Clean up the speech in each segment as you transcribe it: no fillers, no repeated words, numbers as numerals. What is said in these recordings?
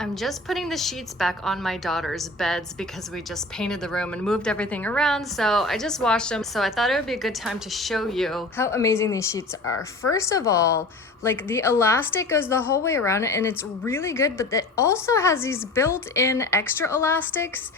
I'm just putting the sheets back on my daughter's beds because we just painted the room and moved everything around. So I just washed them. So I thought it would be a good time to show you how amazing these sheets are. First of all, like the elastic goes the whole way around it and it's really good, but it also has these built-in extra elastics.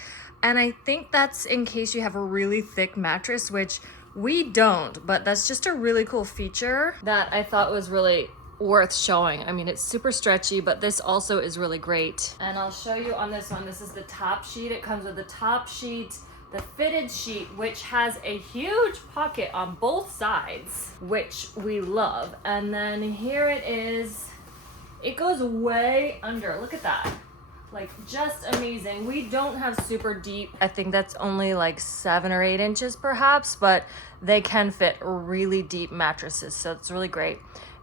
And I think that's in case you have a really thick mattress, which we don't, but that's just a really cool feature that I thought was really worth showing. I mean, it's super stretchy, but this also is really great. And I'll show you on this one. This is the top sheet. It comes with the top sheet, the fitted sheet, which has a huge pocket on both sides, which we love. And then here it is. It goes way under. Look at that. Like, just amazing. We don't have super deep. I think that's only like 7 or 8 inches perhaps, but they can fit really deep mattresses, so it's really great.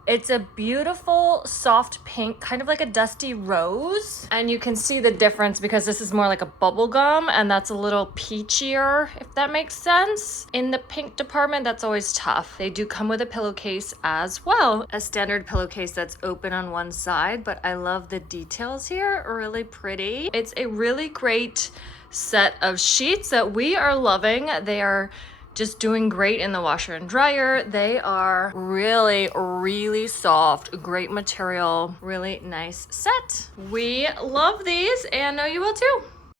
It's a beautiful soft pink, kind of like a dusty rose. And you can see the difference because this is more like a bubble gum and that's a little peachier, if that makes sense. In the pink department, that's always tough. They do come with a pillowcase as well. A standard pillowcase that's open on one side, but I love the details here, really pretty. It's a really great set of sheets that we are loving. They are just doing great in the washer and dryer. They are really, really soft, great material, really nice set. We love these and know you will too.